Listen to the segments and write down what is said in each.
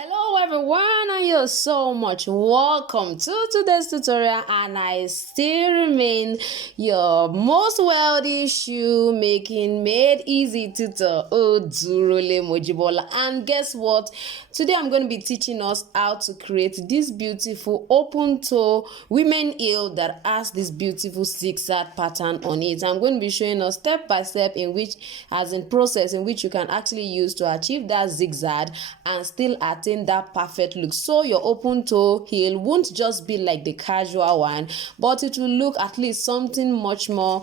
Hello everyone, and you're so much welcome to today's tutorial, and I still remain your most wealthy shoemaking made easy tutor, Odurole Mojibola. And guess what? Today I'm going to be teaching us how to create this beautiful open toe women heel that has this beautiful zigzag pattern on it. I'm going to be showing us step by step in which, as in process in which you can actually use to achieve that zigzag and still attain that perfect look. So your open toe heel won't just be like the casual one, but it will look at least something much more,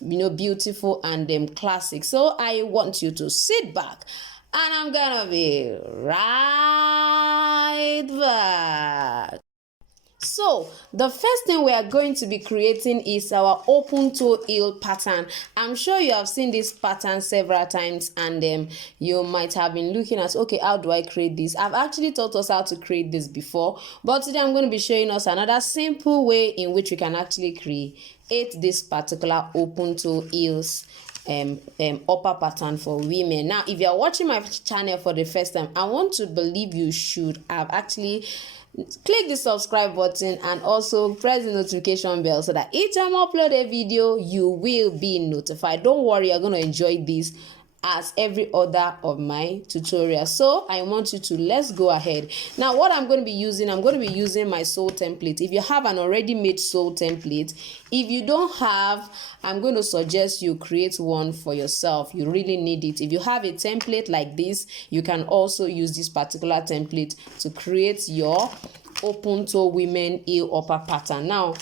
beautiful and classic. So I want you to sit back, and I'm gonna be right back. So the first thing we are going to be creating is our open toe heel pattern. I'm sure you have seen this pattern several times, and you might have been looking at, okay, how do I create this? I've actually taught us how to create this before, but today I'm going to be showing us another simple way in which we can actually create this particular open toe heels upper pattern for women. Now, if you are watching my channel for the first time, I want to believe you should have actually click the subscribe button and also press the notification bell so that each time I upload a video you will be notified. Don't worry, you're going to enjoy this as every other of my tutorials. So I want you to, let's go ahead. Now what I'm going to be using, I'm going to be using my sole template. If you have an already made sole template, if you don't have, I'm going to suggest you create one for yourself. You really need it. If you have a template like this, you can also use this particular template to create your open toe women heel upper pattern. Now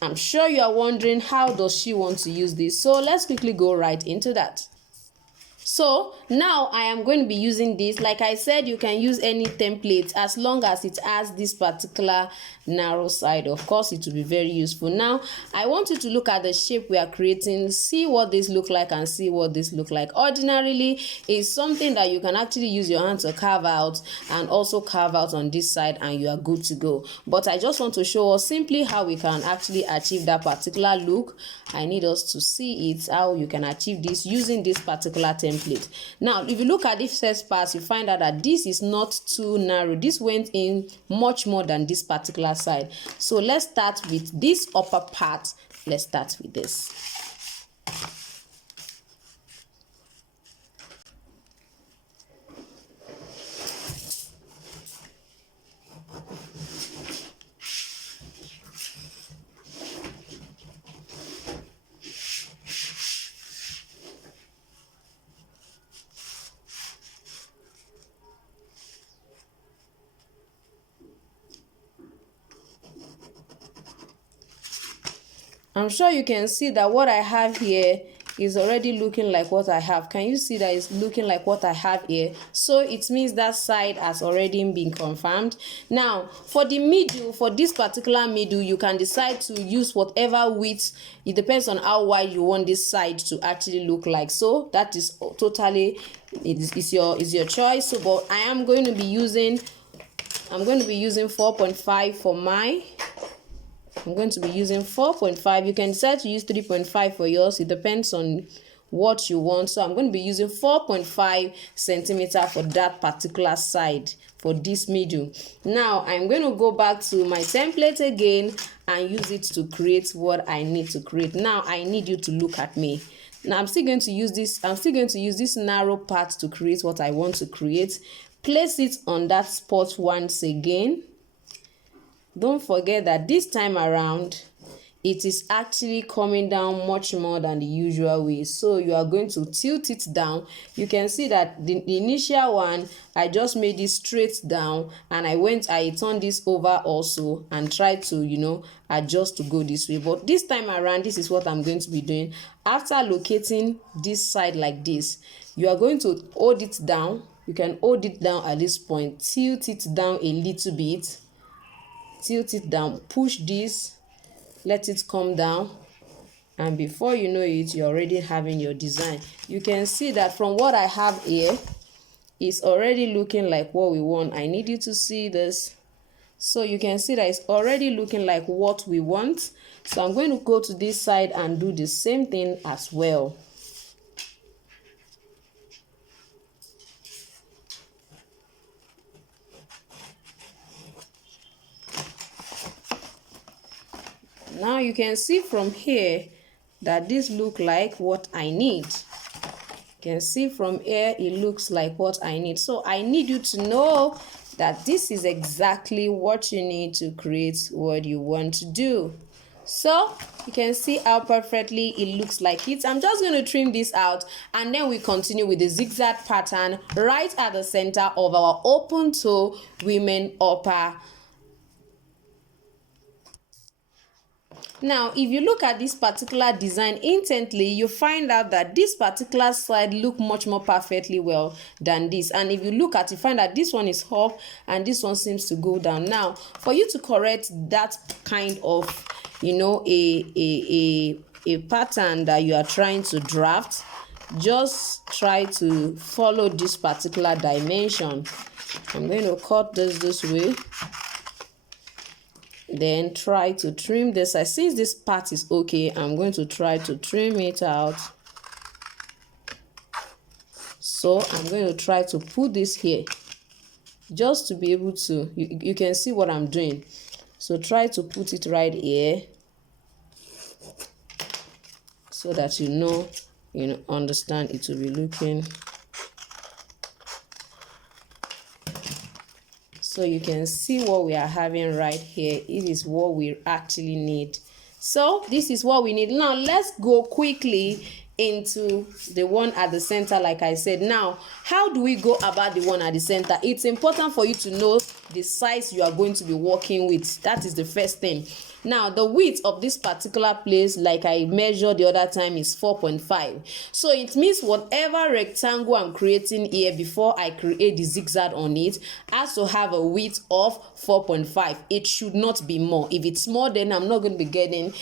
I'm sure you are wondering, how does she want to use this? So let's quickly go right into that. So now I am going to be using this. Like I said, you can use any template as long as it has this particular narrow side. Of course, it will be very useful. Now I want you to look at the shape we are creating, see what this look like and see what this look like. Ordinarily, it's something that you can actually use your hand to carve out and also carve out on this side, and you are good to go. But I just want to show us simply how we can actually achieve that particular look. I need us to see it, how you can achieve this using this particular template. Now if you look at this first part, you find out that this is not too narrow. This went in much more than this particular side. So let's start with this upper part. Let's start with this. I'm sure you can see that what I have here is already looking like what I have. Can you see that it's looking like what I have here? So it means that side has already been confirmed. Now for the middle, for this particular middle, you can decide to use whatever width. It depends on how wide you want this side to actually look like. So that is totally is your choice. So but I am going to be using 4.5 for my. I'm going to be using 4.5. You can decide to use 3.5 for yours. It depends on what you want. So I'm going to be using 4.5 centimeter for that particular side for this middle. Now I'm going to go back to my template again and use it to create what I need to create. Now I need you to look at me. Now I'm still going to use this narrow part to create what I want to create. Place it on that spot once again. Don't forget that this time around, it is actually coming down much more than the usual way. So you are going to tilt it down. You can see that the initial one, I just made it straight down, and I turned this over also and tried to, adjust to go this way. But this time around, this is what I'm going to be doing. After locating this side like this, you are going to hold it down. You can hold it down at this point, tilt it down a little bit. Tilt it down, push this, let it come down, and before you know it, you're already having your design. You can see that from what I have here, it's already looking like what we want. I need you to see this. So you can see that it's already looking like what we want. So I'm going to go to this side and do the same thing as well. Now you can see from here that this look like what I need. You can see from here it looks like what I need. So I need you to know that this is exactly what you need to create what you want to do. So you can see how perfectly it looks like it. I'm just going to trim this out, and then we continue with the zigzag pattern right at the center of our open toe women upper. Now, if you look at this particular design intently, you find out that this particular side look much more perfectly well than this. And if you look at it, you find that this one is up and this one seems to go down. Now, for you to correct that kind of, you know, a pattern that you are trying to draft, just try to follow this particular dimension. I'm going to cut this way. Then try to trim this side. Since this part is okay, I'm going to try to trim it out. So I'm going to try to put this here just to be able to, you can see what I'm doing. So try to put it right here so that you know, understand it will be looking. So you can see what we are having right here. It is what we actually need. So this is what we need. Now let's go quickly into the one at the center. Like I said, now how do we go about the one at the center? It's important for you to know the size you are going to be working with. That is the first thing. Now the width of this particular place, like I measured the other time, is 4.5. So it means whatever rectangle I'm creating here before I create the zigzag on it has to have a width of 4.5. It should not be more. If it's more, then I'm not going to be getting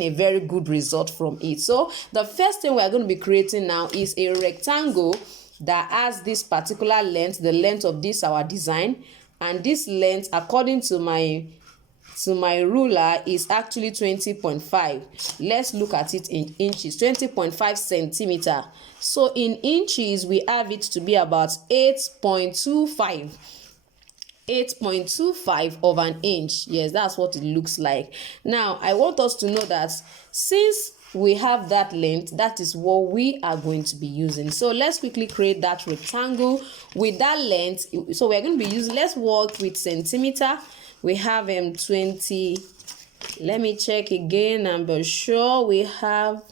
a very good result from it. So the first thing we're going to be creating now is a rectangle that has this particular length, the length of this our design, and this length according to my ruler is actually 20.5. Let's look at it in inches. 20.5 centimeter. So in inches we have it to be about 8.25 of an inch. Yes, that's what it looks like. Now I want us to know that since we have that length, that is what we are going to be using. So let's quickly create that rectangle with that length. So we're going to be using, let's work with centimeter. We have 20. Let me check again. I'm sure we have,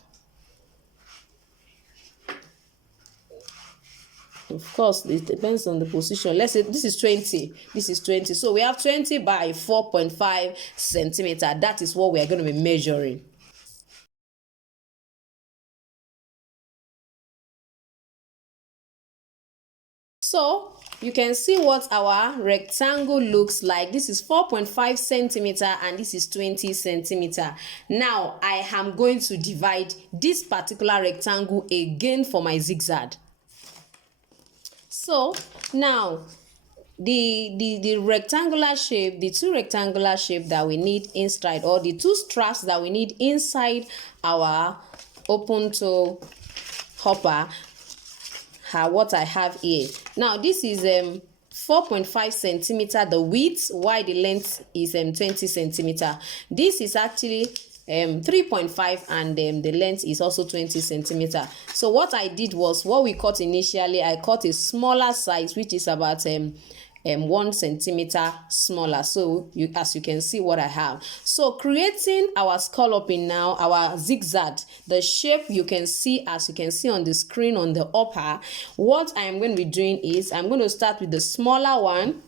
of course it depends on the position. Let's say this is 20. This is 20. So we have 20 by 4.5 centimeter. That is what we are going to be measuring. So you can see what our rectangle looks like. This is 4.5 centimeter and this is 20 centimeter. Now I am going to divide this particular rectangle again for my zigzag. So now the rectangular shape, the two rectangular shape that we need inside, or the two straps that we need inside our open toe hopper, what I have here. Now this is 4.5 centimeter the width, while the length is 20 centimeter. This is actually 3.5 and the length is also 20 centimeter. So what I did was, what we cut initially, I cut a smaller size, which is about 1 centimeter smaller. So as you can see what I have. So creating our scalloping now, our zigzag, the shape you can see, as you can see on the screen on the upper, what I am going to be doing is I'm going to start with the smaller one,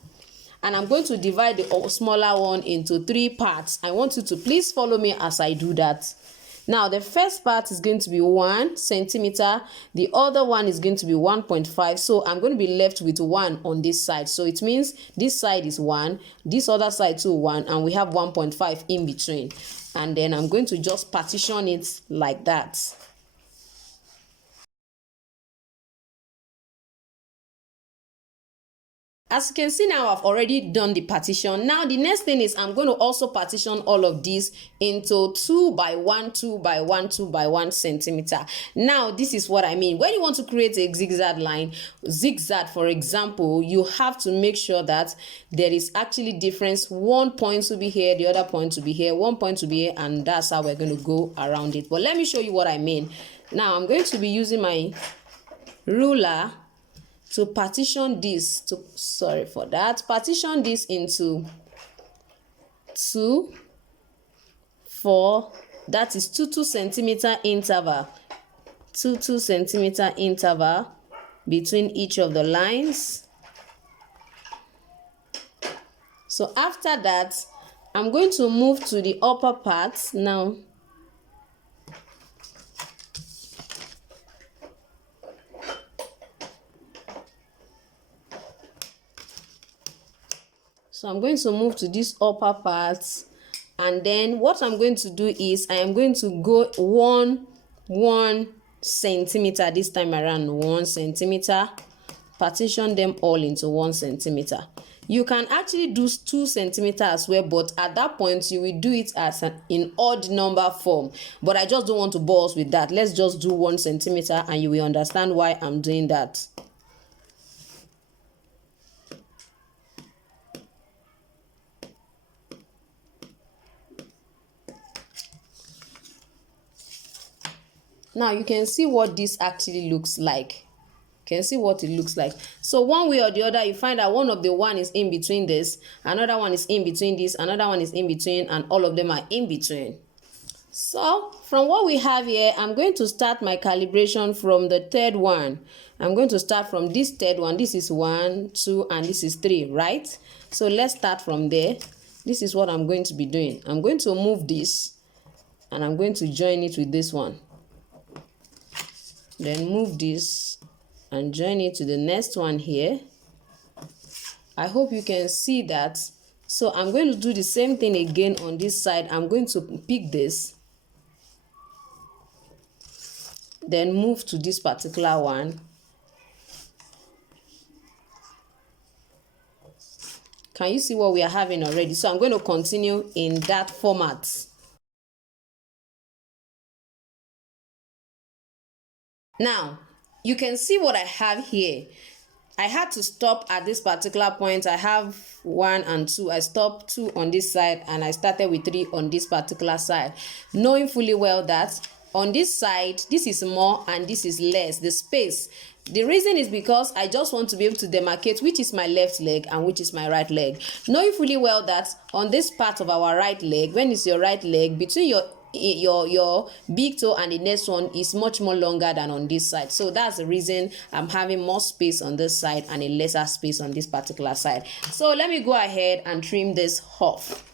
and I'm going to divide the smaller one into 3 parts. I want you to please follow me as I do that. Now the first part is going to be 1 centimeter, the other one is going to be 1.5. So I'm going to be left with 1 on this side. So it means this side is 1, this other side too 1, and we have 1.5 in between. And then I'm going to just partition it like that. As you can see now, I've already done the partition. Now the next thing is I'm going to also partition all of these into 2 by 1, 2 by 1, 2 by 1 centimeter. Now this is what I mean. When you want to create a zigzag line, zigzag for example, you have to make sure that there is actually difference. One point to be here, the other point to be here, one point to be here, and that's how we're going to go around it. But let me show you what I mean. Now I'm going to be using my ruler to partition this partition this into 2, 4, that is 2 centimeter interval, 2 centimeter interval between each of the lines. So after that, I'm going to move to the upper part now. So I'm going to move to this upper part, and then what I'm going to do is I am going to go 1 centimeter this time around, 1 centimeter, partition them all into 1 centimeter. You can actually do 2 centimeter as well, but at that point you will do it as in odd number form. But I just don't want to bore us with that. Let's just do 1 centimeter and you will understand why I'm doing that. Now you can see what this actually looks like. You can see what it looks like. So one way or the other, you find that one of the one is in between this, another one is in between this, another one is in between, and all of them are in between. So from what we have here, I'm going to start my calibration from the third one. I'm going to start from this third one. This is 1, 2, and this is 3, right? So let's start from there. This is what I'm going to be doing. I'm going to move this, and I'm going to join it with this one. Then move this and join it to the next one here. I hope you can see that. So I'm going to do the same thing again on this side. I'm going to pick this, then move to this particular one. Can you see what we are having already? So I'm going to continue in that format. Now, you can see what I have here. I had to stop at this particular point. I have 1 and 2. I stopped 2 on this side and I started with 3 on this particular side, knowing fully well that on this side, this is more and this is less, the space. The reason is because I just want to be able to demarcate which is my left leg and which is my right leg. Knowing fully well that on this part of our right leg, when it's your right leg, between your big toe and the next one is much more longer than on this side. So that's the reason I'm having more space on this side and a lesser space on this particular side. So let me go ahead and trim this off.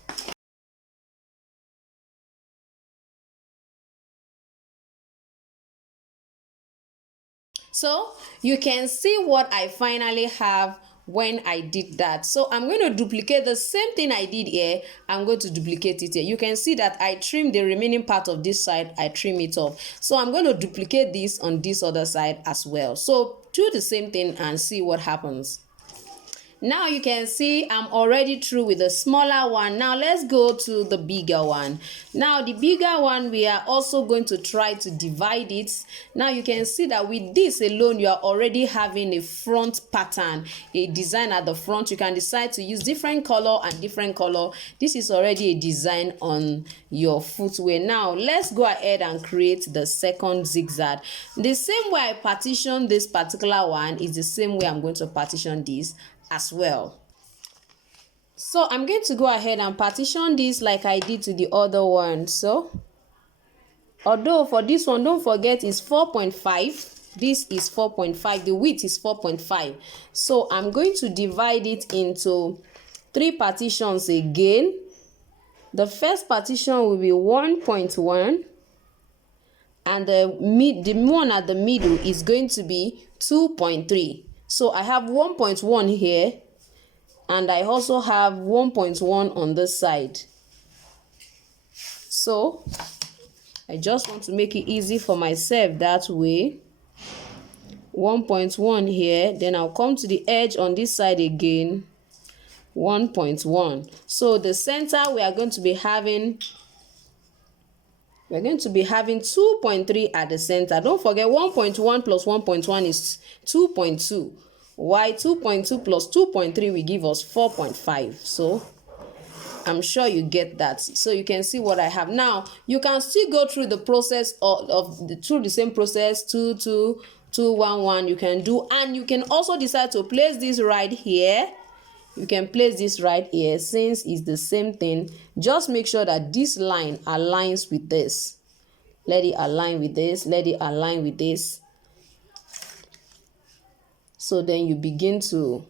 So you can see what I finally have when I did that. So I'm going to duplicate the same thing I did here. I'm going to duplicate it here. You can see that I trim the remaining part of this side. I trim it off. So I'm going to duplicate this on this other side as well. So do the same thing and see what happens. Now you can see I'm already through with the smaller one. Now let's go to the bigger one. Now the bigger one, we are also going to try to divide it. Now you can see that with this alone, you are already having a front pattern, a design at the front. You can decide to use different color and different color. This is already a design on your footwear. Now let's go ahead and create the second zigzag. The same way I partition this particular one is the same way I'm going to partition this as well. So I'm going to go ahead and partition this like I did to the other one. So although for this one, don't forget it's 4.5, this is 4.5, the width is 4.5. So I'm going to divide it into 3 partitions again. The first partition will be 1.1, and the one at the middle is going to be 2.3. So I have 1.1 here, and I also have 1.1 on this side. So I just want to make it easy for myself that way. 1.1 here, then I'll come to the edge on this side again, 1.1. So the center we are going to be having 2.3 at the center. Don't forget 1.1 plus 1.1 is 2.2. Why 2.2 plus 2.3 will give us 4.5. So I'm sure you get that. So you can see what I have. Now you can still go through the process through the same process, 2, 2, 2, 1, 1. You can do, and you can also decide to place this right here. You can place this right here since it's the same thing. Just make sure that this line aligns with this. Let it align with this. Let it align with this. So then you begin to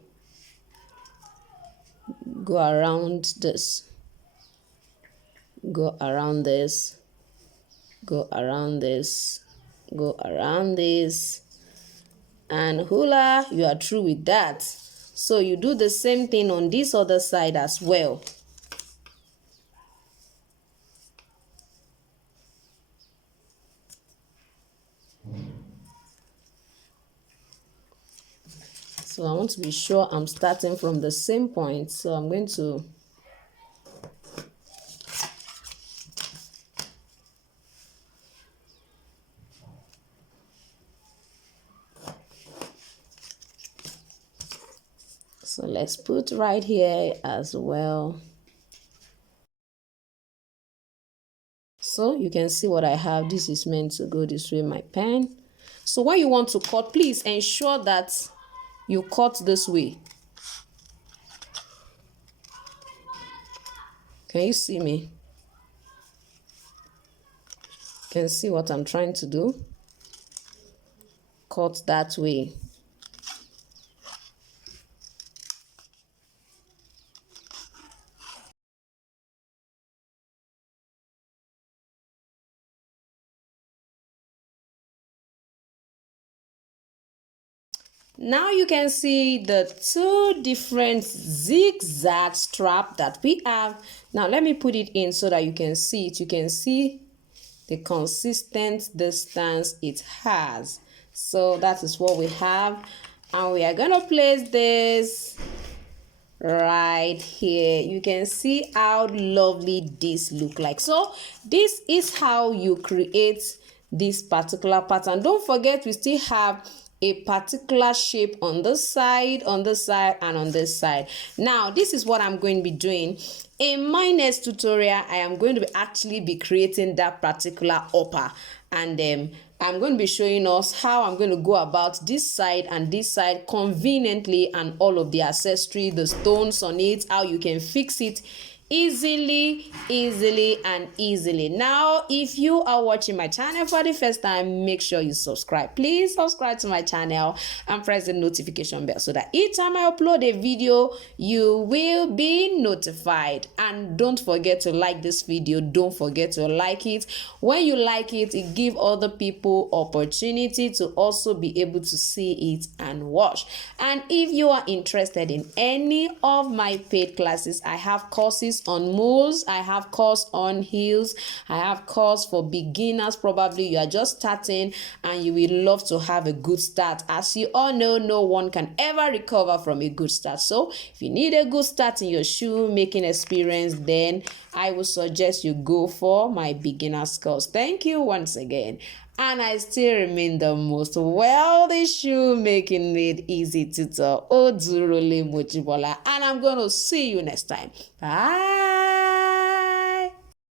go around this. Go around this. Go around this. Go around this. And hula, you are through with that. So you do the same thing on this other side as well. So I want to be sure I'm starting from the same point. So I'm going to So let's put right here as well. So you can see what I have. This is meant to go this way, my pen. So when you want to cut, please ensure that you cut this way. Can you see me? Can you see what I'm trying to do? Cut that way. Now you can see the two different zigzag strap that we have. Now let me put it in so that you can see it. You can see the consistent distance it has. So that is what we have. And we are going to place this right here. You can see how lovely this look like. So this is how you create this particular pattern. Don't forget, we still have a particular shape on this side, on this side, and on this side. Now this is what I'm going to be doing. In my next tutorial, I am going to actually be creating that particular upper, and I'm going to be showing us how I'm going to go about this side and this side conveniently, and all of the accessory, the stones on it, how you can fix it easily. Now if you are watching my channel for the first time, make sure you subscribe. Please subscribe to my channel and press the notification bell so that each time I upload a video you will be notified. And don't forget to like this video. Don't forget to like it. When you like it, it gives other people opportunity to also be able to see it and watch. And if you are interested in any of my paid classes, I have courses on mules, I have course on heels, I have course for beginners. Probably you are just starting and you will love to have a good start. As you all know, no one can ever recover from a good start. So if you need a good start in your shoemaking experience, then I would suggest you go for my beginner's course. Thank you once again. And I still remain the most wealthy shoemaking made easy tutor, Odurole Mojibola. And I'm going to see you next time. Bye.